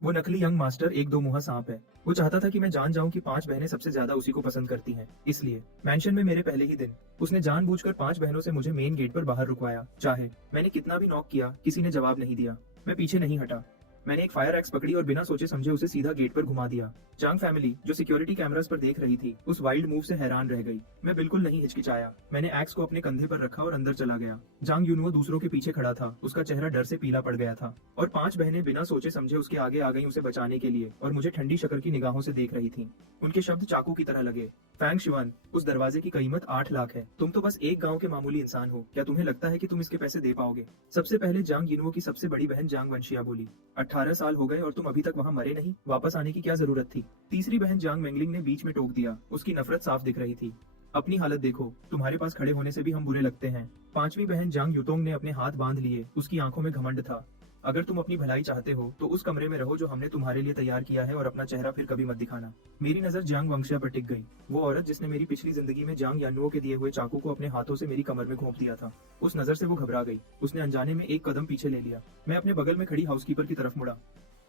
वो नकली young master एक दो मुहा सांप है। वो चाहता था कि मैं जान जाऊं कि 5 बहनें सबसे ज्यादा उसी को पसंद करती हैं। इसलिए मैंशन में मेरे पहले ही दिन उसने जानबूझकर 5 बहनों से मुझे मेन गेट पर बाहर रुकवाया। चाहे मैंने कितना भी नॉक किया, किसी ने जवाब नहीं दिया। मैं पीछे नहीं हटा। मैंने एक फायर एक्स पकड़ी और बिना सोचे समझे उसे सीधा गेट पर घुमा दिया। जांग फैमिली, जो सिक्योरिटी कैमरास पर देख रही थी, उस वाइल्ड मूव से हैरान रह गई। मैं बिल्कुल नहीं हिचकिचाया। मैंने एक्स को अपने कंधे पर रखा और अंदर चला गया। जांग यूनुओ दूसरों के पीछे खड़ा था। उसका चेहरा डर से पीला पड़ गया था और 5 बहनें बिना सोचे समझे उसके आगे आ गईं उसे बचाने के लिए और मुझे ठंडी शक्कर की निगाहों से देख रही थीं। उनके शब्द चाकू की तरह लगे। फैंग शिवन, उस दरवाजे की कीमत 8 लाख है। तुम तो बस एक गांव के मामूली इंसान हो। क्या तुम्हें लगता है कि तुम इसके पैसे दे पाओगे? सबसे पहले जांग यूनुओ की सबसे बड़ी बहन जांग वंशिया बोली। 18 साल हो गए और तुम अभी तक वहाँ मरे नहीं। वापस आने की क्या जरूरत थी? तीसरी बहन जांग मेंगलिंग ने बीच में टोक दिया। उसकी नफरत साफ दिख रही थी। अपनी हालत देखो, तुम्हारे पास खड़े होने से भी हम बुरे लगते हैं। पांचवी बहन जांग युतोंग ने अपने हाथ बांध लिए। उसकी आंखों में घमंड था। अगर तुम अपनी भलाई चाहते हो तो उस कमरे में रहो जो हमने तुम्हारे लिए तैयार किया है और अपना चेहरा फिर कभी मत दिखाना। मेरी नजर जांग वंशिया पर टिक गई। वो औरत जिसने मेरी पिछली जिंदगी में जांग यानुओ के दिए हुए चाकू को अपने हाथों से मेरी कमर में घोंप दिया था। उस नजर से वो घबरा गई। उसने अनजाने में एक कदम पीछे ले लिया। मैं अपने बगल में खड़ी हाउसकीपर की तरफ मुड़ा।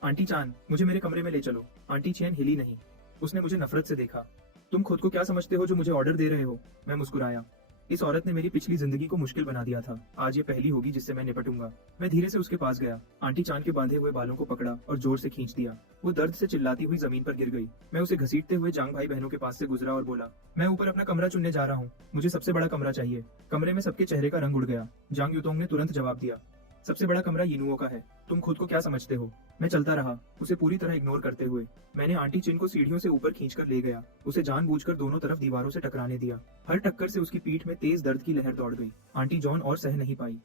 आंटी चान, मुझे मेरे कमरे में ले चलो। आंटी चैन हिली नहीं। उसने मुझे नफरत से देखा। तुम खुद को क्या समझते हो जो मुझे ऑर्डर दे रहे हो? मैं मुस्कुराया। इस औरत ने मेरी पिछली जिंदगी को मुश्किल बना दिया था। आज ये पहली होगी जिससे मैं निपटूंगा। मैं धीरे से उसके पास गया। आंटी चान के बांधे हुए बालों को पकड़ा और जोर से खींच दिया। वो दर्द से चिल्लाती हुई जमीन पर गिर गई। मैं उसे घसीटते हुए जांग भाई बहनों के पास से गुजरा और बोला, मैं ऊपर अपना कमरा चुनने जा रहा हूँ। मुझे सबसे बड़ा कमरा चाहिए। कमरे में सबके चेहरे का रंग उड़ गया। जांग युतोंग ने तुरंत जवाब दिया, सबसे बड़ा कमरा यिनुओ का है। तुम खुद को क्या समझते हो? मैं चलता रहा, उसे पूरी तरह इग्नोर करते हुए। मैंने आंटी चिन को सीढ़ियों से ऊपर खींचकर ले गया। उसे जानबूझकर दोनों तरफ दीवारों से टकराने दिया। हर टक्कर से उसकी पीठ में तेज दर्द की लहर दौड़ गई। आंटी जॉन और सह नहीं पाई।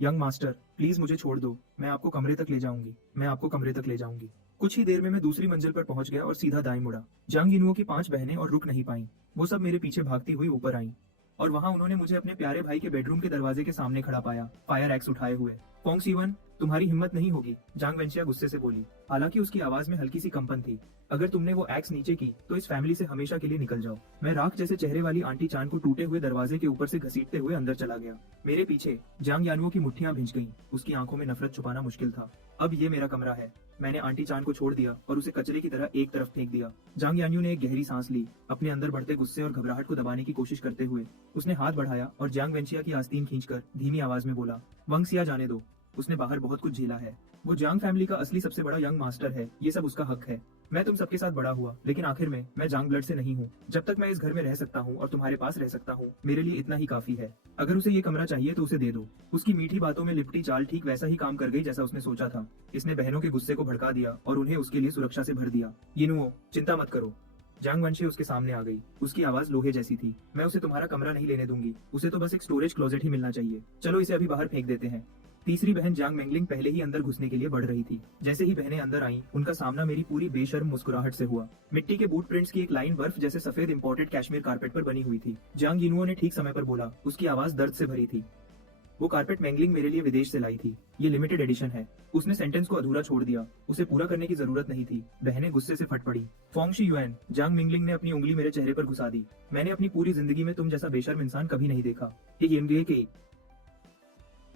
यंग मास्टर, प्लीज मुझे छोड़ दो। मैं आपको कमरे तक ले जाऊंगी। मैं आपको कमरे तक ले जाऊंगी। कुछ ही देर में मैं दूसरी मंजिल पर पहुंच गया और सीधा दाएं मुड़ा। जांग यिनुओ की 5 बहनें और रुक नहीं पाईं। वो सब मेरे पीछे भागती हुई ऊपर आईं और वहां उन्होंने मुझे अपने प्यारे भाई के बेडरूम के दरवाजे के सामने खड़ा पाया, फायर एक्स उठाए हुए। फोंग सीवन, तुम्हारी हिम्मत नहीं होगी, जांग वेंशिया गुस्से से बोली। हालांकि उसकी आवाज में हल्की सी कंपन थी। अगर तुमने वो एक्स नीचे की तो इस फैमिली से हमेशा के लिए निकल जाओ। मैं राख जैसे चेहरे वाली आंटी चान को टूटे हुए दरवाजे के ऊपर से घसीटते हुए अंदर चला गया। मेरे पीछे जांग यानुओ की मुट्ठियां भिंच गईं। उसकी आंखों में नफरत छुपाना मुश्किल था। अब ये मेरा कमरा है। मैंने आंटी चान को छोड़ दिया और उसे कचरे की तरह एक तरफ फेंक दिया। जांग यान्यू ने एक गहरी सांस ली, अपने अंदर बढ़ते गुस्से और घबराहट को दबाने की कोशिश करते हुए। उसने हाथ बढ़ाया और जांग वेंशिया की आस्तीन खींचकर धीमी आवाज में बोला, वंगसिया जाने दो। उसने बाहर बहुत कुछ झेला है। वो जांग फैमिली का असली सबसे बड़ा यंग मास्टर है। ये सब उसका हक है। मैं तुम सबके साथ बड़ा हुआ, लेकिन आखिर में मैं जांग ब्लड से नहीं हूँ। जब तक मैं इस घर में रह सकता हूँ और तुम्हारे पास रह सकता हूँ, मेरे लिए इतना ही काफी है। अगर उसे ये कमरा चाहिए तो उसे दे दो। उसकी मीठी बातों में लिपटी चाल ठीक वैसा ही काम कर गई जैसा उसने सोचा था। इसने बहनों के गुस्से को भड़का दिया और उन्हें उसके लिए सुरक्षा से भर दिया। यिनुओ, चिंता मत करो। जांग वंशी उसके सामने आ गई। उसकी आवाज लोहे जैसी थी। मैं उसे तुम्हारा कमरा नहीं लेने दूंगी। उसे तो बस एक स्टोरेज क्लोजेट ही मिलना चाहिए। चलो इसे अभी बाहर फेंक देते हैं। तीसरी बहन जांग मेंगलिंग पहले ही अंदर घुसने के लिए बढ़ रही थी। जैसे ही बहनें अंदर आईं, उनका सामना मेरी पूरी बेशर्म मुस्कुराहट से हुआ। मिट्टी के बूट प्रिंट्स की एक लाइन बर्फ जैसे सफेद इंपोर्टेड कैश्मीर कारपेट पर बनी हुई थी। जांग यिनुओ ने ठीक समय पर बोला। उसकी आवाज दर्द से भरी थी। वो कारपेट मेंगलिंग मेरे लिए विदेश से लाई थी। ये लिमिटेड एडिशन है। उसने सेंटेंस को अधूरा छोड़ दिया। उसे पूरा करने की जरूरत नहीं थी। बहनें गुस्से से फट पड़ी। Fong Shi Yuen, Zhang Mingling ने अपनी उंगली मेरे चेहरे पर घुसा दी। मैंने अपनी पूरी जिंदगी में तुम जैसा बेशर्म इंसान कभी नहीं देखा।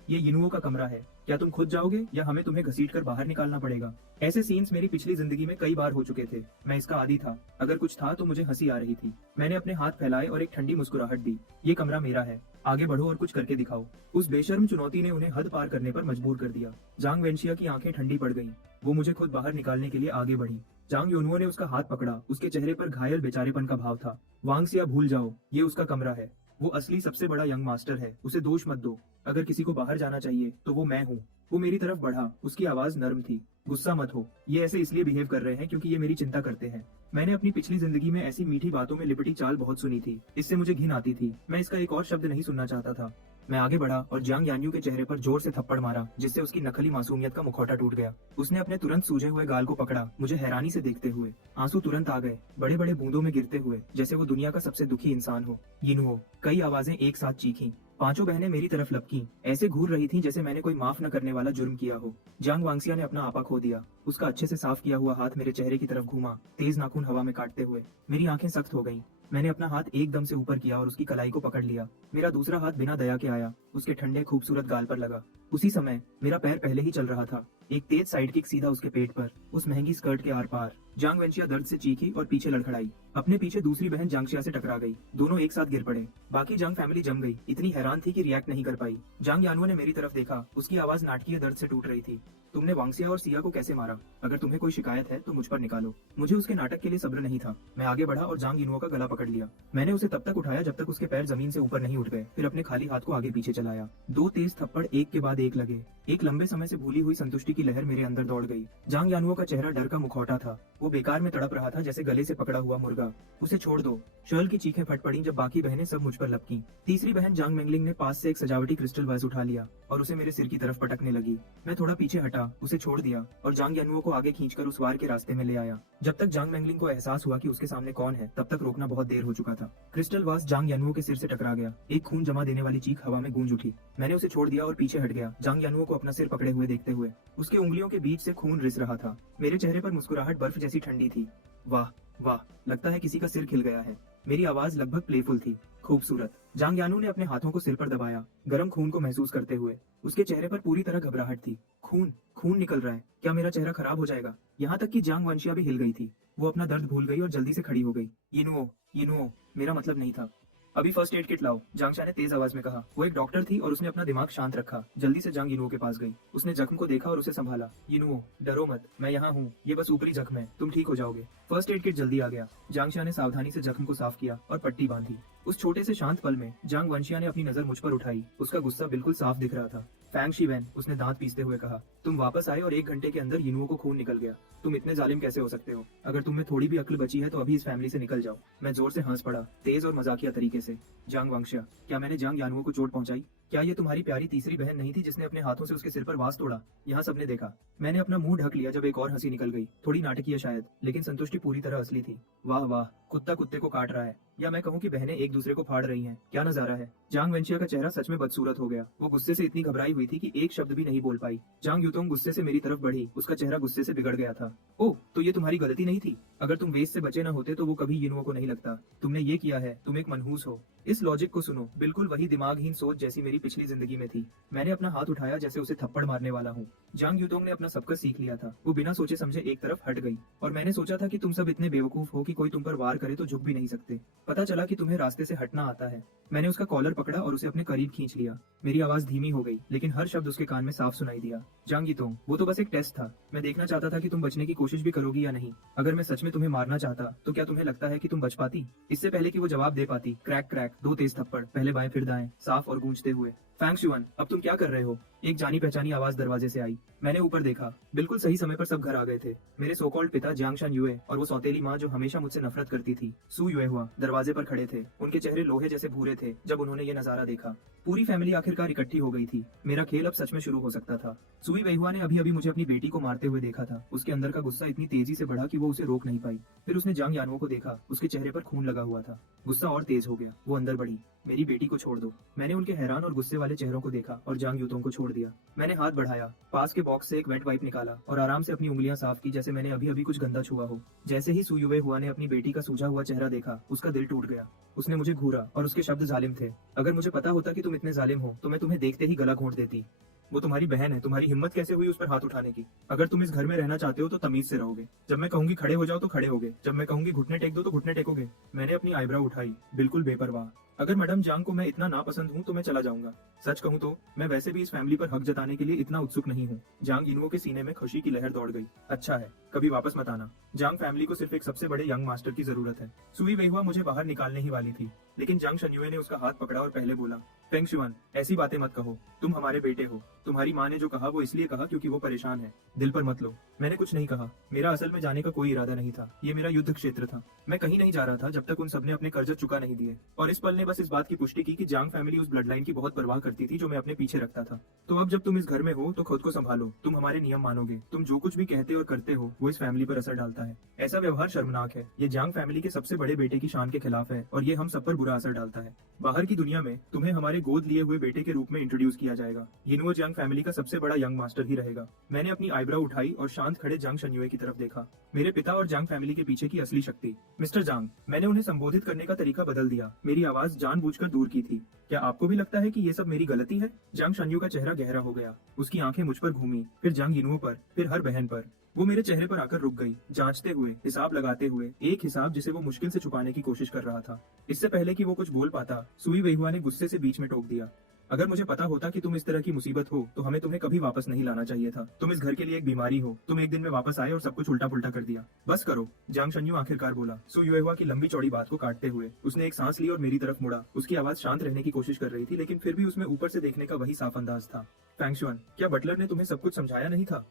ये यिनुओ का कमरा है। क्या तुम खुद जाओगे या हमें तुम्हें घसीटकर बाहर निकालना पड़ेगा? ऐसे सीन्स मेरी पिछली जिंदगी में कई बार हो चुके थे। मैं इसका आदी था। अगर कुछ था तो मुझे हंसी आ रही थी। मैंने अपने हाथ फैलाए और एक ठंडी मुस्कुराहट दी। ये कमरा मेरा है। आगे बढ़ो और कुछ करके दिखाओ। उस बेशर्म चुनौती ने उन्हें हद पार करने पर मजबूर कर दिया। जांग वेंशिया की आंखें ठंडी पड़ गईं। वो मुझे खुद बाहर निकालने के लिए आगे बढ़ी। जांग योनुओ ने उसका हाथ पकड़ा। उसके चेहरे पर घायल बेचारेपन का भाव था। वांगसिया, भूल जाओ, ये उसका कमरा है। वो असली सबसे बड़ा यंग मास्टर है। उसे दोष मत दो। अगर किसी को बाहर जाना चाहिए तो वो मैं हूँ। वो मेरी तरफ बढ़ा। उसकी आवाज नर्म थी। गुस्सा मत हो। ये ऐसे इसलिए बिहेव कर रहे हैं क्योंकि ये मेरी चिंता करते हैं। मैंने अपनी पिछली जिंदगी में ऐसी मीठी बातों में लिपटी चाल बहुत सुनी थी। इससे मुझे घिन आती थी। मैं इसका एक और शब्द नहीं सुनना चाहता था। मैं आगे बढ़ा और जांग यान्यू के चेहरे पर जोर से थप्पड़ मारा, जिससे उसकी नकली मासूमियत का मुखौटा टूट गया। उसने अपने तुरंत सूजे हुए गाल को पकड़ा, मुझे हैरानी से देखते हुए। आंसू तुरंत आ गए, बड़े बड़े बूंदों में गिरते हुए, जैसे वो दुनिया का सबसे दुखी इंसान हो। यिनुओ, कई आवाजें एक साथ चीखीं। 5 बहनें मेरी तरफ लपकीं, ऐसे घूर रही थीं जैसे मैंने कोई माफ न करने वाला जुर्म किया हो। जांग वांगसिया ने अपना आपा खो दिया। उसका अच्छे से साफ किया हुआ हाथ मेरे चेहरे की तरफ घूमा, तेज नाखून हवा में काटते हुए। मेरी आंखें सख्त हो गईं। मैंने अपना हाथ एकदम से ऊपर किया और उसकी कलाई को पकड़ लिया। मेरा दूसरा हाथ बिना दया के आया, उसके ठंडे खूबसूरत गाल पर लगा। उसी समय मेरा पैर पहले ही चल रहा था। एक तेज साइड किक सीधा उसके पेट पर, उस महंगी स्कर्ट के आर पार। जांग वेंशिया दर्द से चीखी और पीछे लड़खड़ाई। अपने पीछे दूसरी बहन जांगशिया से टकरा गई। दोनों एक साथ गिर पड़े। बाकी जांग फैमिली जम गई, इतनी हैरान थी कि रिएक्ट नहीं कर पाई। जांग यानुओ ने मेरी तरफ देखा, उसकी आवाज नाटकीय दर्द से टूट रही थी। तुमने वांगसिया और सिया को कैसे मारा? अगर तुम्हें कोई शिकायत है तो मुझ पर निकालो। मुझे उसके नाटक के लिए सब्र नहीं था। मैं आगे बढ़ा और जांग यिनुओ का गला पकड़ लिया। मैंने उसे तब तक उठाया जब तक उसके पैर जमीन से ऊपर नहीं उठ गए, फिर अपने खाली हाथ को आगे पीछे चलाया। दो तेज थप्पड़ एक के बाद एक लगे। एक लंबे समय से भूली हुई संतुष्टि की लहर मेरे अंदर दौड़ गई। जांग यानुओ का चेहरा डर का मुखौटा था। वो बेकार में तड़प रहा था जैसे गले से पकड़ा हुआ मुर्गा। उसे छोड़ दो। शर्ल की चीखें फट पड़ी जब बाकी बहनें सब मुझ पर लपकी। तीसरी बहन जांग मेंगलिंग ने पास से एक सजावटी क्रिस्टल वाज उठा लिया और उसे मेरे सिर की तरफ पटकने लगी। मैं थोड़ा पीछे हटा, उसे छोड़ दिया और जांग यानुओ को आगे खींचकर उस वार के रास्ते में ले आया। जब तक जांग मेंगलिंग को एहसास हुआ कि उसके सामने कौन है, तब तक रोकना बहुत देर हो चुका था। क्रिस्टल वास जांग यानुओ के सिर से टकरा गया। एक खून जमा देने वाली चीख हवा में गूंज उठी। मैंने उसे छोड़ दिया और पीछे हट गया, जांग यानुओ को अपना सिर पकड़े हुए देखते हुए। उसके उंगलियों के बीच से खून रिस रहा था। मेरे चेहरे पर मुस्कुराहट बर्फ जैसी ठंडी थी। वाह वाह, लगता है किसी का सिर खिल गया है। मेरी आवाज लगभग प्लेफुल थी। खूबसूरत। जांग यानू ने अपने हाथों को सिर पर दबाया, गर्म खून को महसूस करते हुए। उसके चेहरे पर पूरी तरह घबराहट थी। खून खून निकल रहा है। क्या मेरा चेहरा खराब हो जाएगा? यहाँ तक कि जांग वंशिया भी हिल गई थी। वो अपना दर्द भूल गई और जल्दी से खड़ी हो गई। यिनुओ यिनुओ, मेरा मतलब नहीं था। अभी फर्स्ट एड किट लाओ, जांगशा ने तेज आवाज में कहा। वो एक डॉक्टर थी और उसने अपना दिमाग शांत रखा। जल्दी से जांग यिनुओ के पास गई। उसने जख्म को देखा और उसे संभाला। यिनुओ, डरो मत, मैं यहाँ हूँ। ये बस ऊपरी जख्म है, तुम ठीक हो जाओगे। फर्स्ट एड किट जल्दी आ गया। जांगशा ने सावधानी से जख्म को साफ किया और पट्टी बांधी। उस छोटे से शांत पल में जांग वंशिया ने अपनी नजर मुझ पर उठाई। उसका गुस्सा बिल्कुल साफ दिख रहा था। फैंग शीवैन, उसने दांत पीसते हुए कहा, तुम वापस आए और 1 घंटे के अंदर यिनुओ को खून निकल गया। तुम इतने जालिम कैसे हो सकते हो? अगर तुम में थोड़ी भी अक्ल बची है तो अभी इस फैमिली से निकल जाओ। मैं जोर से हंस पड़ा, तेज और मजाकिया तरीके से। जांग वांगशिया, क्या मैंने जांग यानुओ को चोट पहुंचाई? क्या ये तुम्हारी प्यारी तीसरी बहन नहीं थी जिसने अपने हाथों से उसके सिर पर वास तोड़ा? यहाँ सबने देखा। मैंने अपना मुंह ढक लिया जब एक और हंसी निकल गई, थोड़ी नाटकीय शायद, लेकिन संतुष्टि पूरी तरह असली थी। वाह वाह, कुत्ता कुत्ते को काट रहा है, या मैं कहूँ कि बहनें एक दूसरे को फाड़ रही हैं। क्या नजारा है। जांग वेंशिया का चेहरा सच में बदसूरत हो गया। वो गुस्से से इतनी घबराई हुई थी कि एक शब्द भी नहीं बोल पाई। जांग यूतोंग गुस्से से मेरी तरफ बढ़ी। उसका चेहरा गुस्से से बिगड़ गया था। ओह, तो ये तुम्हारी गलती नहीं थी? अगर तुम वेस्ट से बचे न होते तो वो कभी यिनुओ को नहीं लगता। तुमने ये किया है, तुम एक मनहूस हो। इस लॉजिक को सुनो, बिल्कुल वही दिमागहीन सोच जैसी मेरी पिछली जिंदगी में थी। मैंने अपना हाथ उठाया जैसे उसे थप्पड़ मारने वाला हूँ। जांग यूतोंग ने अपना सबक सीख लिया था। वो बिना सोचे समझे एक तरफ हट गई और मैंने सोचा था कि तुम सब इतने बेवकूफ हो कि कोई तुम पर वार करे तो झुक भी नहीं सकते। पता चला कि तुम्हें रास्ते से हटना आता है। मैंने उसका कॉलर पकड़ा और उसे अपने करीब खींच लिया। मेरी आवाज धीमी हो गई, लेकिन हर शब्द उसके कान में साफ सुनाई दिया। जांग यूतोंग, वो तो बस एक टेस्ट था। मैं देखना चाहता था कि तुम बचने की कोशिश भी करोगी या नहीं। अगर मैं सच में तुम्हें मारना चाहता तो क्या तुम्हें लगता है कि तुम बच पाती? इससे पहले कि वो जवाब दे पाती, क्रैक क्रैक, 2 तेज थप्पड़, पहले बाएं फिर दाएं, साफ और गूंजते हुए। फैंग शुआन, अब तुम क्या कर रहे हो? एक जानी पहचानी आवाज दरवाजे से आई। मैंने ऊपर देखा। बिल्कुल सही समय पर सब घर आ गए थे। मेरे सो कॉल्ड पिता जियांगशान युए और वो सौतेली माँ जो हमेशा मुझसे नफरत करती थी, सू युए हुआ, दरवाजे पर खड़े थे। उनके चेहरे लोहे जैसे भूरे थे जब उन्होंने ये नजारा देखा। पूरी फैमिली आखिरकार इकट्ठी हो गई थी। मेरा खेल अब सच में शुरू हो सकता था। सुई वेहुआ ने अभी अभी मुझे अपनी बेटी को मारते हुए देखा था। उसके अंदर का गुस्सा इतनी तेजी से बढ़ा कि वो उसे रोक नहीं पाई। फिर उसने जांग यानुओ को देखा। उसके चेहरे पर खून लगा हुआ था। गुस्सा और तेज हो गया। वो अंदर बढ़ी। मेरी बेटी को छोड़ दो। मैंने उनके हैरान और गुस्से वाले चेहरों को देखा और जांग यूतोंग को छोड़ दिया। मैंने हाथ बढ़ाया, पास के बॉक्स से एक वेट वाइप निकाला और आराम से अपनी उंगलियां साफ की जैसे मैंने अभी अभी कुछ गंदा छुआ हो। जैसे ही सुयुवे हुआ ने अपनी बेटी का सूझा हुआ चेहरा देखा, उसका दिल टूट गया। उसने मुझे घूरा और उसके शब्द जालिम थे। अगर मुझे पता होता कि तुम इतने जालिम हो तो मैं तुम्हें देखते ही गला घोंट देती। वो तुम्हारी बहन है, तुम्हारी हिम्मत कैसे हुई उस पर हाथ उठाने की? अगर तुम इस घर में रहना चाहते हो तो तमीज से रहोगे। जब मैं कहूंगी खड़े हो जाओ तो खड़े होगे, जब मैं कहूंगी घुटने टेक दो तो घुटने टेकोगे। मैंने अपनी आईब्रो उठाई, बिल्कुल बेपरवाह। अगर मैडम जांग को मैं इतना नापसंद हूँ तो मैं चला जाऊंगा। सच कहूँ तो मैं वैसे भी इस फैमिली पर हक जताने के लिए इतना उत्सुक नहीं हूँ। जांग यिनुओ के सीने में खुशी की लहर दौड़ गई। अच्छा है, कभी वापस मत आना। जांग फैमिली को सिर्फ एक सबसे बड़े यंग मास्टर की जरूरत है। सुई वेहुआ मुझे बाहर निकालने ही वाली थी, लेकिन जांग शन्युए ने उसका हाथ पकड़ा और पहले बोला, फेंग शुआन, ऐसी बातें मत कहो। तुम हमारे बेटे हो। तुम्हारी माँ ने जो कहा वो इसलिए कहा क्योंकि वो परेशान है। दिल पर मत लो। मैंने कुछ नहीं कहा। मेरा असल में जाने का कोई इरादा नहीं था। ये मेरा युद्ध क्षेत्र था। मैं कहीं नहीं जा रहा था जब तक उन सबने अपने कर्ज चुका नहीं दिए। और इस पल ने बस इस बात की पुष्टि की कि जांग फैमिली उस ब्लड लाइन की बहुत परवाह करती थी जो मैं अपने पीछे रखता था। तो अब जब तुम इस घर में हो तो खुद को संभालो। तुम हमारे नियम मानोगे। तुम जो कुछ भी कहते और करते हो वो इस फैमिली पर असर डालता है। ऐसा व्यवहार शर्मनाक है। ये जांग फैमिली के सबसे बड़े बेटे की शान के खिलाफ है और ये हम सब पर बुरा असर डालता है। बाहर की दुनिया में तुम्हें हमारे गोद लिए हुए बेटे के रूप में इंट्रोड्यूस किया जाएगा। यिनुओ जांग फैमिली का सबसे बड़ा यंग मास्टर ही रहेगा। मैंने अपनी आईब्रो उठाई और शांत खड़े जांग शन्युए की तरफ देखा। मेरे पिता और जांग फैमिली के पीछे की असली शक्ति। मिस्टर जांग, मैंने उन्हें संबोधित करने का तरीका बदल दिया। मेरी आवाज बस जानबूझकर दूर की थी। क्या आपको भी लगता है कि ये सब मेरी गलती है? जांग शन्यू का चेहरा गहरा हो गया। उसकी आंखें मुझ पर घूमी, फिर जांग यिनुओ पर, फिर हर बहन पर। वो मेरे चेहरे पर आकर रुक गई, जांचते हुए, हिसाब लगाते हुए, एक हिसाब जिसे वो मुश्किल से छुपाने की कोशिश कर रहा था। इससे पहले कि वो कुछ बोल पाता, सुई वेहुआ ने गुस्से से बीच में टोक दिया। अगर मुझे पता होता कि तुम इस तरह की मुसीबत हो तो हमें तुम्हें कभी वापस नहीं लाना चाहिए था। तुम इस घर के लिए एक बीमारी हो। तुम एक दिन में वापस आए और सब कुछ उल्टा पुल्टा कर दिया। बस करो, जांग शन्यू आखिरकार बोला। सु युएहुआ की लंबी चौड़ी बात को काटते हुए उसने एक सांस ली और मेरी तरफ मुड़ा। उसकी आवाज शांत रहने की कोशिश कर रही थी, लेकिन फिर भी उसमें ऊपर से देखने का वही साफ अंदाज था। फैंगशुअन, क्या बटलर ने तुम्हें सब कुछ समझाया नहीं था?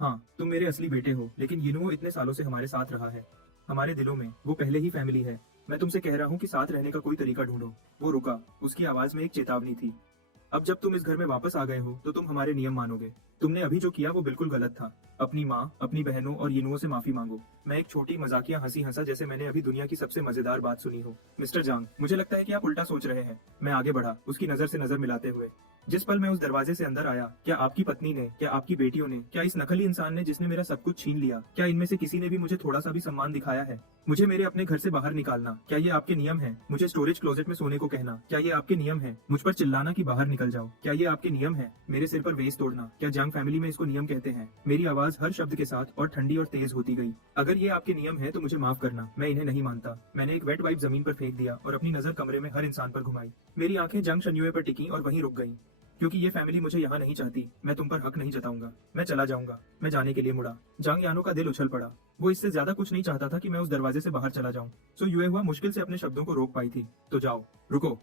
हाँ, तुम मेरे असली बेटे हो, लेकिन यिनुओ इतने सालों से हमारे साथ रहा है। हमारे दिलों में वो पहले ही फैमिली है। मैं तुमसे कह रहा हूँ कि साथ रहने का कोई तरीका ढूंढो। वो रुका, उसकी आवाज में एक चेतावनी थी। अब जब तुम इस घर में वापस आ गए हो तो तुम हमारे नियम मानोगे। तुमने अभी जो किया वो बिल्कुल गलत था। अपनी माँ, अपनी बहनों और यिनुओ से माफी मांगो। मैं एक छोटी मजाकिया हंसी हंसा जैसे मैंने अभी दुनिया की सबसे मजेदार बात सुनी हो। मिस्टर जांग, मुझे लगता है कि आप उल्टा सोच रहे हैं। मैं आगे बढ़ा, उसकी नजर से नजर मिलाते हुए। जिस पल मैं उस दरवाजे से अंदर आया, क्या आपकी पत्नी ने, क्या आपकी बेटियों ने, क्या इस नकली इंसान ने जिसने मेरा सब कुछ छीन लिया, क्या इनमें से किसी ने भी मुझे थोड़ा सा भी सम्मान दिखाया है? मुझे मेरे अपने घर से बाहर निकालना, क्या ये आपके नियम है? मुझे स्टोरेज क्लोजेट में सोने को कहना, क्या ये आपके नियम है? मुझ पर चिल्लाना कि बाहर निकल जाओ, क्या ये आपके नियम है? मेरे सिर पर वेस तोड़ना, क्या जांग फैमिली में इसको नियम कहते हैं? मेरी आवाज हर शब्द के साथ और ठंडी और तेज होती गई। अगर ये आपके नियम है तो मुझे माफ करना, मैं इन्हें नहीं मानता। मैंने एक वेट वाइप जमीन पर फेंक दिया और अपनी नजर कमरे में हर इंसान पर घुमाई। मेरी आंखें जांग शन्युए पर टिकी और वहीं रुक गईं। क्योंकि ये फैमिली मुझे यहाँ नहीं चाहती, मैं तुम पर हक नहीं जताऊंगा। मैं चला जाऊंगा। मैं जाने के लिए मुड़ा। जांग यानो का दिल उछल पड़ा। वो इससे ज्यादा कुछ नहीं चाहता था कि मैं उस दरवाजे से बाहर चला जाऊं। सो युएहुआ मुश्किल से अपने शब्दों को रोक पाई थी। तो जाओ। रुको।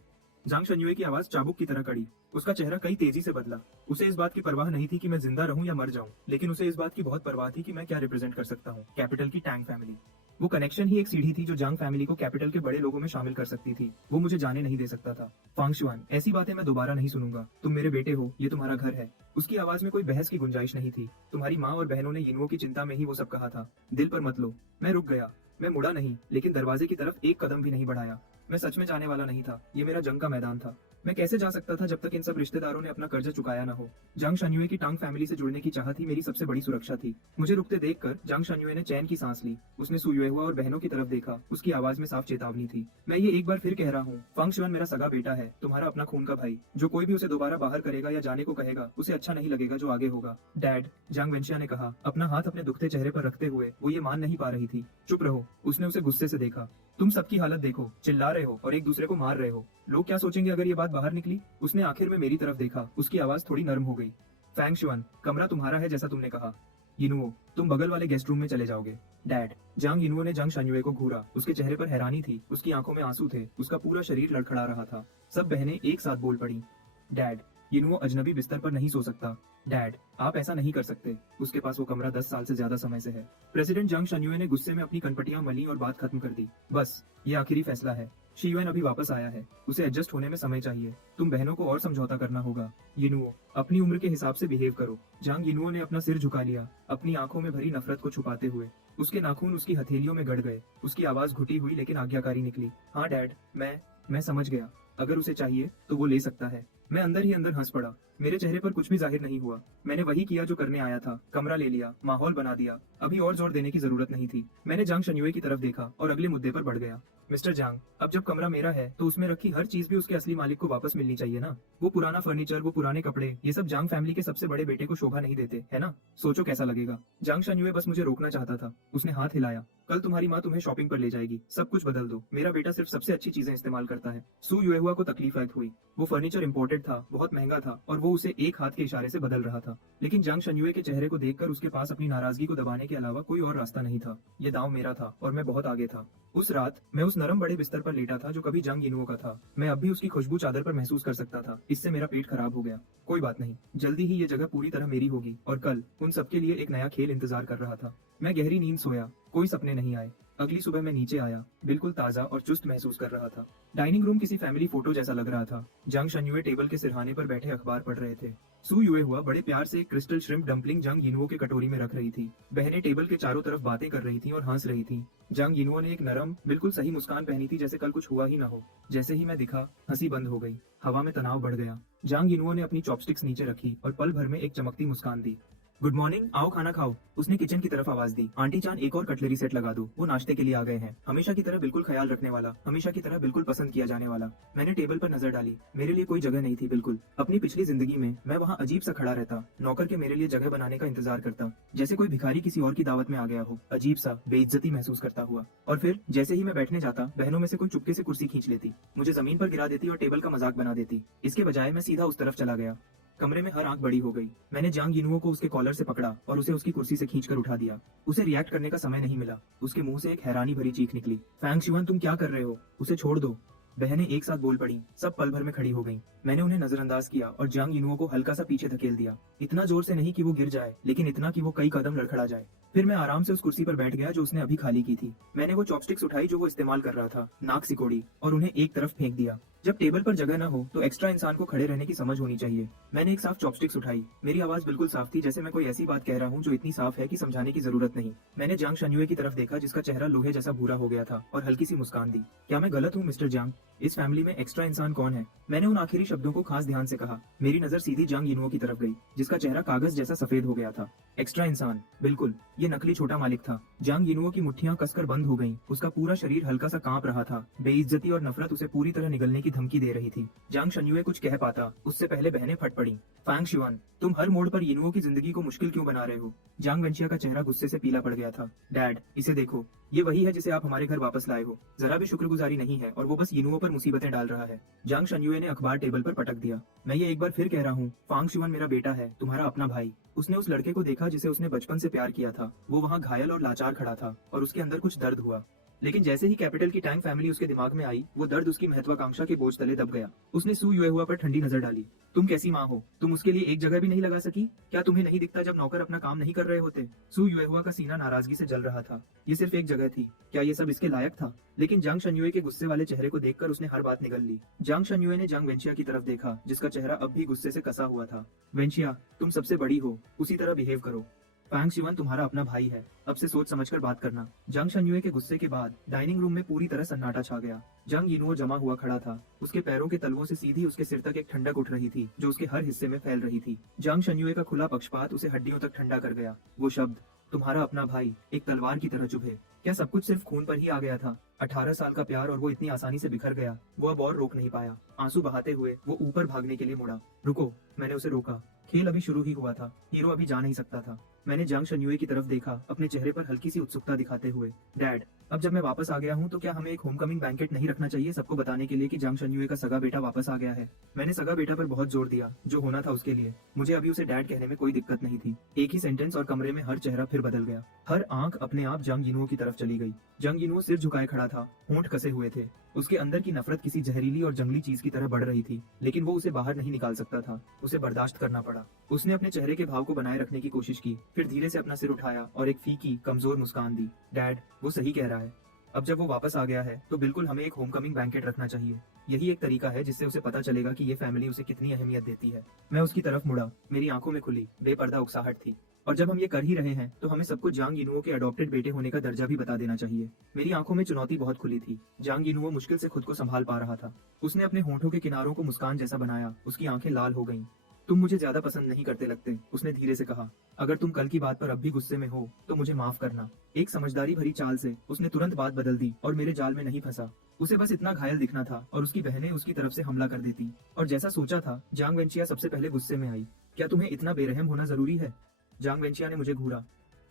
जांग शन्युए की आवाज चाबुक की तरह कड़ी। उसका चेहरा कई तेजी से बदला। उसे इस बात की परवाह नहीं थी कि मैं जिंदा रहूं या मर जाऊं, लेकिन उसे इस बात की बहुत परवाह थी कि मैं क्या रिप्रेजेंट कर सकता हूं। कैपिटल की टैंग फैमिली। वो कनेक्शन ही एक सीढ़ी थी जो जांग फैमिली को कैपिटल के बड़े लोगों में शामिल कर सकती थी। वो मुझे जाने नहीं दे सकता था। फांगशुआन, ऐसी बातें मैं दोबारा नहीं सुनूंगा। तुम मेरे बेटे हो, ये तुम्हारा घर है। उसकी आवाज में कोई बहस की गुंजाइश नहीं थी। तुम्हारी माँ और बहनों ने यिनुओ की चिंता में ही वो सब कहा था। दिल पर मत लो। मैं रुक गया। मैं मुड़ा नहीं, लेकिन दरवाजे की तरफ एक कदम भी नहीं बढ़ाया। मैं सच में जाने वाला नहीं था। ये मेरा जंग का मैदान था। मैं कैसे जा सकता था जब तक इन सब रिश्तेदारों ने अपना कर्जा चुकाया ना हो। जांग शन्युए की टांग फैमिली से जुड़ने की चाहत ही मेरी सबसे बड़ी सुरक्षा थी। मुझे रुकते देखकर जांग शन्युए ने चैन की सांस ली। उसने सु युएहुआ और बहनों की तरफ देखा। उसकी आवाज में साफ चेतावनी थी। मैं ये एक बार फिर कह रहा हूँ, फांगशुआन मेरा सगा बेटा है, तुम्हारा अपना खून का भाई। जो कोई भी उसे दोबारा बाहर करेगा या जाने को कहेगा, उसे अच्छा नहीं लगेगा जो आगे होगा। डैड, जांग वेंशिया ने कहा, अपना हाथ अपने दुखते चेहरे पर रखते हुए। वो ये मान नहीं पा रही थी। चुप रहो। उसने उसे गुस्से से देखा। तुम सबकी हालत देखो, चिल्ला रहे हो और एक दूसरे को मार रहे हो। लोग क्या सोचेंगे अगर ये बात बाहर निकली? उसने आखिर में मेरी तरफ देखा। उसकी आवाज थोड़ी नरम हो गई। फैंगशुआन, कमरा तुम्हारा है जैसा तुमने कहा। यिनुओ, तुम बगल वाले गेस्ट रूम में चले जाओगे। डैड। जांग यिनुओ ने जांग शन्युए को घूरा। उसके चेहरे पर हैरानी थी, उसकी आंखों में आंसू थे, उसका पूरा शरीर लड़खड़ा रहा था। सब बहनें एक साथ बोल पड़ी। डैड, यिनुओ अजनबी बिस्तर पर नहीं सो सकता। डैड, आप ऐसा नहीं कर सकते। उसके पास वो कमरा 10 साल से ज्यादा समय से है। प्रेसिडेंट जांग शन्युए ने गुस्से में अपनी कनपटियां मली और बात खत्म कर दी। बस, ये आखिरी फैसला है। शीयुएन अभी वापस आया है। उसे एडजस्ट होने में समय चाहिए। तुम बहनों को और समझौता करना होगा। यिनुओ, अपनी उम्र के हिसाब से बिहेव करो। जांग यिनुओ ने अपना सिर झुका लिया, अपनी आंखों में भरी नफरत को छुपाते हुए। उसके नाखून उसकी हथेलियों में गड़ गए। उसकी आवाज घुटी हुई लेकिन आज्ञाकारी निकली। हाँ डैड, मैं समझ गया। अगर उसे चाहिए तो वो ले सकता है। मैं अंदर ही अंदर हंस पड़ा। मेरे चेहरे पर कुछ भी जाहिर नहीं हुआ। मैंने वही किया जो करने आया था। कमरा ले लिया, माहौल बना दिया। अभी और जोर देने की जरूरत नहीं थी। मैंने जांग शन्युए की तरफ देखा और अगले मुद्दे पर बढ़ गया। मिस्टर जांग, अब जब कमरा मेरा है तो उसमें रखी हर चीज भी उसके असली मालिक को वापस मिलनी चाहिए ना। वो पुराना फर्नीचर, वो पुराने कपड़े, ये सब जांग फैमिली के सबसे बड़े बेटे को शोभा नहीं देते, है ना? सोचो कैसा लगेगा। जांग शन्युए बस मुझे रोकना चाहता था। उसने हाथ हिलाया। कल तुम्हारी माँ तुम्हें शॉपिंग पर ले जाएगी। सब कुछ बदल दो। मेरा बेटा सिर्फ सबसे अच्छी चीजें इस्तेमाल करता है। सु युएहुआ को तकलीफ हुई। वो फर्नीचर इंपोर्टेड था, बहुत महंगा था और वो उसे एक हाथ के इशारे से बदल रहा था। लेकिन जांग शन्युए के चेहरे को देखकर उसके पास अपनी नाराजगी को दबाने के अलावा कोई और रास्ता नहीं था। ये दांव मेरा था और मैं बहुत आगे था। उस रात मैं उस नरम बड़े बिस्तर पर लेटा था जो कभी जांग यिनुओ का था। मैं अब भी उसकी खुशबू चादर पर महसूस कर सकता था। इससे मेरा पेट खराब हो गया। कोई बात नहीं, जल्दी ही ये जगह पूरी तरह मेरी होगी और कल उन सबके लिए एक नया खेल इंतजार कर रहा था। मैं गहरी नींद सोया। कोई सपने नहीं आए। अगली सुबह मैं नीचे आया, बिल्कुल ताजा और चुस्त महसूस कर रहा था। डाइनिंग रूम किसी फैमिली फोटो जैसा लग रहा था। जांग शन्युए टेबल के सिरहाने पर बैठे अखबार पढ़ रहे थे। सु युएहुआ बड़े प्यार से एक क्रिस्टल श्रिम्प डंपलिंग जांग यिनुओ के कटोरी में रख रही थी। बहनें टेबल के चारों तरफ बातें कर रही थीं और हंस रही थीं। जांग यिनुओ ने एक नरम, बिल्कुल सही मुस्कान पहनी थी, जैसे कल कुछ हुआ ही ना हो। जैसे ही मैं दिखा, हंसी बंद हो गई। हवा में तनाव बढ़ गया। जांग यिनुओ ने अपनी चॉपस्टिक्स नीचे रखी और पल भर में एक चमकती मुस्कान दी। गुड मॉर्निंग, आओ खाना खाओ। उसने किचन की तरफ आवाज दी। आंटी जान एक और कटलरी सेट लगा दो, वो नाश्ते के लिए आ गए हैं। हमेशा की तरह बिल्कुल ख्याल रखने वाला, हमेशा की तरह बिल्कुल पसंद किया जाने वाला। मैंने टेबल पर नजर डाली। मेरे लिए कोई जगह नहीं थी। बिल्कुल अपनी पिछली जिंदगी में मैं वहाँ अजीब सा खड़ा रहता, नौकर के मेरे लिए जगह बनाने का इंतजार करता, जैसे कोई भिखारी किसी और की दावत में आ गया हो, अजीब सा बेइज्जती महसूस करता हुआ। और फिर जैसे ही मैं बैठने जाता, बहनों में से कोई चुपके से कुर्सी खींच लेती, मुझे जमीन पर गिरा देती और टेबल का मजाक बना देती। इसके बजाय मैं सीधा उस तरफ चला गया। कमरे में हर आंख बड़ी हो गई। मैंने जांग यिनुओ को उसके कॉलर से पकड़ा और उसे उसकी कुर्सी से खींचकर उठा दिया। उसे रिएक्ट करने का समय नहीं मिला। उसके मुंह से एक हैरानी भरी चीख निकली। फैंग शिवन, तुम क्या कर रहे हो? उसे छोड़ दो। बहनें एक साथ बोल पड़ी। सब पल भर में खड़ी हो गईं। मैंने उन्हें नजरअंदाज किया और जांग यिनुओ को हल्का सा पीछे धकेल दिया। इतना जोर से नहीं कि वो गिर जाए, लेकिन इतना कि वो कई कदम लड़खड़ा जाए। फिर मैं आराम से उस कुर्सी पर बैठ गया जो उसने अभी खाली की थी। मैंने वो चॉपस्टिक्स उठाई जो वो इस्तेमाल कर रहा था, नाक सिकोड़ी और उन्हें एक तरफ फेंक दिया। जब टेबल पर जगह न हो तो एक्स्ट्रा इंसान को खड़े रहने की समझ होनी चाहिए। मैंने एक साफ चॉपस्टिक्स उठाई। मेरी आवाज बिल्कुल साफ थी, जैसे मैं कोई ऐसी बात कह रहा हूँ जो इतनी साफ है कि समझाने की जरूरत नहीं। मैंने जांग शन्युए की तरफ देखा जिसका चेहरा लोहे जैसा भूरा हो गया था और हल्की सी मुस्कान दी। क्या मैं गलत हूँ मिस्टर जांग? इस फैमिली में एक्स्ट्रा इंसान कौन है? मैंने उन आखिरी शब्दों को खास ध्यान से कहा। मेरी नजर सीधी जांग यिनुओ की तरफ गई जिसका चेहरा कागज जैसा सफेद हो गया था। एक्स्ट्रा इंसान? बिल्कुल, ये नकली छोटा मालिक था। जांग यिनुओ की मुट्ठियां कसकर बंद हो गईं। उसका पूरा शरीर हल्का सा कांप रहा था। बेइज्जती और नफरत उसे पूरी तरह निगलने की धमकी दे रही थी। जांग शन्युए कुछ कह पाता उससे पहले बहनें फट पड़ी। फैंग शिवान, तुम हर मोड़ पर यिनुओ की जिंदगी को मुश्किल क्यों बना रहे हो? जांग वेंचिया का चेहरा गुस्से से पीला पड़ गया था। डैड, इसे देखो, ये वही है जिसे आप हमारे घर वापस लाए हो। जरा भी शुक्रगुजारी नहीं है और वो बस यिनुओ पर मुसीबतें डाल रहा है। जांग शन्युए ने अखबार टेबल पर पटक दिया। मैं ये एक बार फिर कह रहा हूँ, फांग शिवान मेरा बेटा है, तुम्हारा अपना भाई। उसने उस लड़के को देखा जिसे उसने बचपन से प्यार किया था। वो वहाँ घायल और लाचार खड़ा था और उसके अंदर कुछ दर्द हुआ। लेकिन जैसे ही कैपिटल की टैंग फैमिली उसके दिमाग में आई, वो दर्द उसकी महत्वाकांक्षा के बोझ तले दब गया। उसने सू युएहुआ पर ठंडी नजर डाली। तुम कैसी माँ हो? तुम उसके लिए एक जगह भी नहीं लगा सकी? क्या तुम्हें नहीं दिखता जब नौकर अपना काम नहीं कर रहे होते? सू युएहुआ का सीना नाराजगी से जल रहा था। ये सिर्फ एक जगह थी, क्या ये सब इसके लायक था? लेकिन जांग शन्युए के गुस्से वाले चेहरे को देखकर उसने हर बात निगल ली। जांग शन्युए ने जांग वेंचिया की तरफ देखा जिसका चेहरा अब भी गुस्से से कसा हुआ था। वेंचिया, तुम सबसे बड़ी हो, उसी तरह बिहेव करो। फैंग शिवन तुम्हारा अपना भाई है, अब से सोच समझकर बात करना। जांग शन्युए के गुस्से के बाद डाइनिंग रूम में पूरी तरह सन्नाटा छा गया। जांग यिनुओ जमा हुआ खड़ा था। उसके पैरों के तलवों से सीधी उसके सिर तक एक ठंडक उठ रही थी जो उसके हर हिस्से में फैल रही थी। जांग शन्युए का खुला पक्षपात उसे हड्डियों तक ठंडा कर गया। वो शब्द, तुम्हारा अपना भाई, एक तलवार की तरह चुभे। क्या सब कुछ सिर्फ खून पर ही आ गया था? 18 साल का प्यार और वो इतनी आसानी से बिखर गया। वो अब और रोक नहीं पाया। आंसू बहाते हुए वो ऊपर भागने के लिए मुड़ा। रुको, मैंने उसे रोका। खेल अभी शुरू ही हुआ था, हीरो अभी जा नहीं सकता था। मैंने जांग शन्युए की तरफ देखा, अपने चेहरे पर हल्की सी उत्सुकता दिखाते हुए। डैड, अब जब मैं वापस आ गया हूँ तो क्या हमें एक होमकमिंग बैंकेट नहीं रखना चाहिए सबको बताने के लिए कि जांग शन्युए का सगा बेटा वापस आ गया है? मैंने सगा बेटा पर बहुत जोर दिया, जो होना था उसके लिए। मुझे अभी उसे डैड कहने में कोई दिक्कत नहीं थी। एक ही सेंटेंस और कमरे में हर चेहरा फिर बदल गया। हर आंख अपने आप जांग यिनुओ की तरफ चली गई। जांग यिनुओ सिर झुकाए खड़ा था, होंठ कसे हुए थे। उसके अंदर की नफरत किसी जहरीली और जंगली चीज की तरह बढ़ रही थी, लेकिन वो उसे बाहर नहीं निकाल सकता था। उसे बर्दाश्त करना पड़ा। उसने अपने चेहरे के भाव को बनाए रखने की कोशिश की, फिर धीरे से अपना सिर उठाया और एक फीकी कमजोर मुस्कान दी। डैड, वो सही कह रहा है। अब जब वो वापस आ गया है तो बिल्कुल हमें एक होमकमिंग बैंकेट रखना चाहिए। यही एक तरीका है जिससे उसे पता चलेगा कि ये फैमिली उसे कितनी अहमियत देती है। मैं उसकी तरफ मुड़ा। मेरी आंखों में खुली बेपर्दा उकसाहट थी। और जब हम ये कर ही रहे हैं तो हमें सबको जांग यिनुओ के अडॉप्टेड बेटे होने का दर्जा भी बता देना चाहिए। मेरी आंखों में चुनौती बहुत खुली थी। जांग यिनुओ मुश्किल से खुद को संभाल पा रहा था। उसने अपने होंठों के किनारों को मुस्कान जैसा बनाया। उसकी आंखें लाल हो गईं। तुम मुझे ज्यादा पसंद नहीं करते लगते, उसने धीरे से कहा। अगर तुम कल की बात पर अब भी गुस्से में हो तो मुझे माफ करना। एक समझदारी भरी चाल से उसने तुरंत बात बदल दी और मेरे जाल में नहीं फंसा। उसे बस इतना घायल दिखना था और उसकी बहनें उसकी तरफ से हमला कर देती। और जैसा सोचा था, जांग वेंचिया सबसे पहले गुस्से में आई। क्या तुम्हें इतना बेरहम होना जरूरी है? जांग वेंचिया ने मुझे घूरा।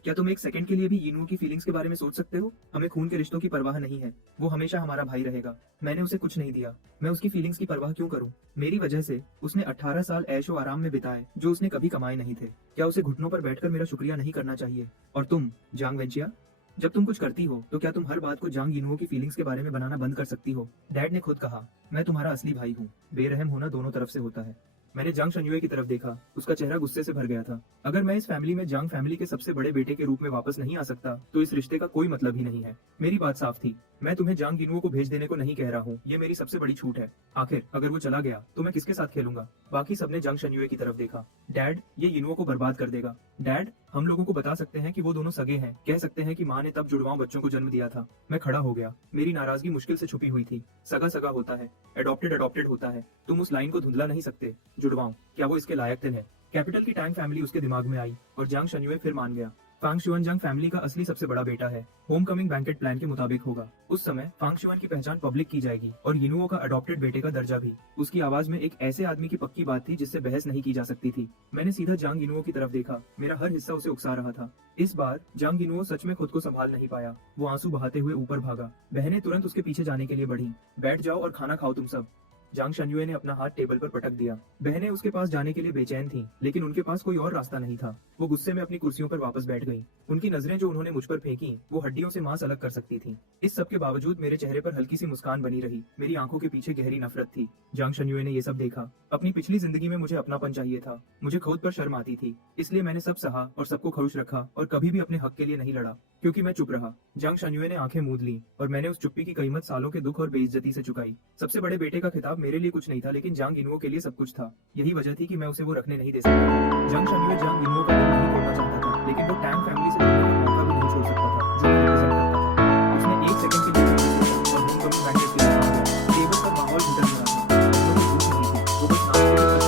क्या तुम एक सेकंड के लिए भी यिनुओ की फीलिंग्स के बारे में सोच सकते हो? हमें खून के रिश्तों की परवाह नहीं है। वो हमेशा हमारा भाई रहेगा। मैंने उसे कुछ नहीं दिया, मैं उसकी फीलिंग्स की परवाह क्यों करूं? मेरी वजह से उसने 18 साल ऐशो आराम में बिताए जो उसने कभी कमाए नहीं थे। क्या उसे घुटनों पर बैठकर मेरा शुक्रिया नहीं करना चाहिए? और तुम जांग वेंचिया, जब तुम कुछ करती हो तो क्या तुम हर बात को जांग यिनुओ की फीलिंग्स के बारे में बनाना बंद कर सकती हो? डैड ने खुद कहा, मैं तुम्हारा असली भाई हूँ। बेरहम होना दोनों तरफ से होता है। मैंने जांग शन्युए की तरफ देखा। उसका चेहरा गुस्से से भर गया था। अगर मैं इस फैमिली में जांग फैमिली के सबसे बड़े बेटे के रूप में वापस नहीं आ सकता तो इस रिश्ते का कोई मतलब ही नहीं है। मेरी बात साफ थी। मैं तुम्हें जांग यिनुओ को भेज देने को नहीं कह रहा हूँ, ये मेरी सबसे बड़ी छूट है। आखिर अगर वो चला गया तो मैं किसके साथ खेलूंगा? बाकी सबने जांग शन्युए की तरफ देखा। डैड, ये यिनुओ को बर्बाद कर देगा। डैड, हम लोगों को बता सकते हैं कि वो दोनों सगे हैं, कह सकते हैं कि माँ ने तब जुड़वां बच्चों को जन्म दिया था। मैं खड़ा हो गया। मेरी नाराजगी मुश्किल से छुपी हुई थी। सगा सगा होता है, एडॉप्टेड एडॉप्टेड होता है। तुम उस लाइन को धुंधला नहीं सकते। जुड़वां, क्या वो इसके लायक थे? कैपिटल की टैंग फैमिली उसके दिमाग में आई और जांग शन्युए फिर मान गया। फांग शुआन फैमिली का असली सबसे बड़ा बेटा है। होम कमिंग बैंकेट प्लान के मुताबिक होगा। उस समय फांग शुआन की पहचान पब्लिक की जाएगी और यिनुओ का अडॉप्टेड बेटे का दर्जा भी। उसकी आवाज में एक ऐसे आदमी की पक्की बात थी जिससे बहस नहीं की जा सकती थी। मैंने सीधा जांग यिनुओ की तरफ देखा। मेरा हर हिस्सा उसे उकसा रहा था। इस बार जांग यिनुओ सच में खुद को संभाल नहीं पाया। वो आंसू बहाते हुए ऊपर भागा। बहनें तुरंत उसके पीछे जाने के लिए बढ़ी। बैठ जाओ और खाना खाओ तुम सब। जांग शन्युए ने अपना हाथ टेबल पर पटक दिया। बहनें उसके पास जाने के लिए बेचैन थीं, लेकिन उनके पास कोई और रास्ता नहीं था। वो गुस्से में अपनी कुर्सियों पर वापस बैठ गईं। उनकी नजरें जो उन्होंने मुझ पर फेंकी, वो हड्डियों से मांस अलग कर सकती थीं। इस सब के बावजूद मेरे चेहरे पर हल्की सी मुस्कान बनी रही। मेरी आंखों के पीछे गहरी नफरत थी। जांग शन्युए ने ये सब देखा। अपनी पिछली जिंदगी में मुझे अपनापन चाहिए था। मुझे खुद पर शर्म आती थी, इसलिए मैंने सब सहा और सबको खुश रखा और कभी भी अपने हक के लिए नहीं लड़ा, क्योंकि मैं चुप रहा। जांग शन्युए ने आंखें मूंद ली और मैंने उस चुप्पी की कीमत सालों के दुख और बेइज्जती से चुकाई। सबसे बड़े बेटे का खिताब मेरे लिए कुछ नहीं था, लेकिन जांग यिनुओ के लिए सब कुछ था। यही वजह थी कि मैं उसे वो रखने नहीं दे सकता। जांग शन्युए जांग यिनुओ का दिल नहीं तोड़ना चाहता था, लेकिन वो टैंग फैमिली से जुड़ने का मौका भी नहीं छोड़ सकता था जो वो रिप्रेजेंट करता था। उसने एक सेकंड के लिए चुप किया और होम कमिंग बैंकेट के लिए आ गया। टेबल पर माहौल हिटर रहा था। वो भूख नहीं थी, वो बस नाश्ते की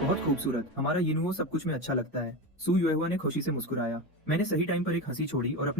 बहुत खूबसूरत, हमारा यिनुओ सब कुछ में अच्छा लगता है। सू युएहुआ ने खुशी से मुस्कुराया। मैंने सही टाइम पर एक हंसी छोड़ी और अपने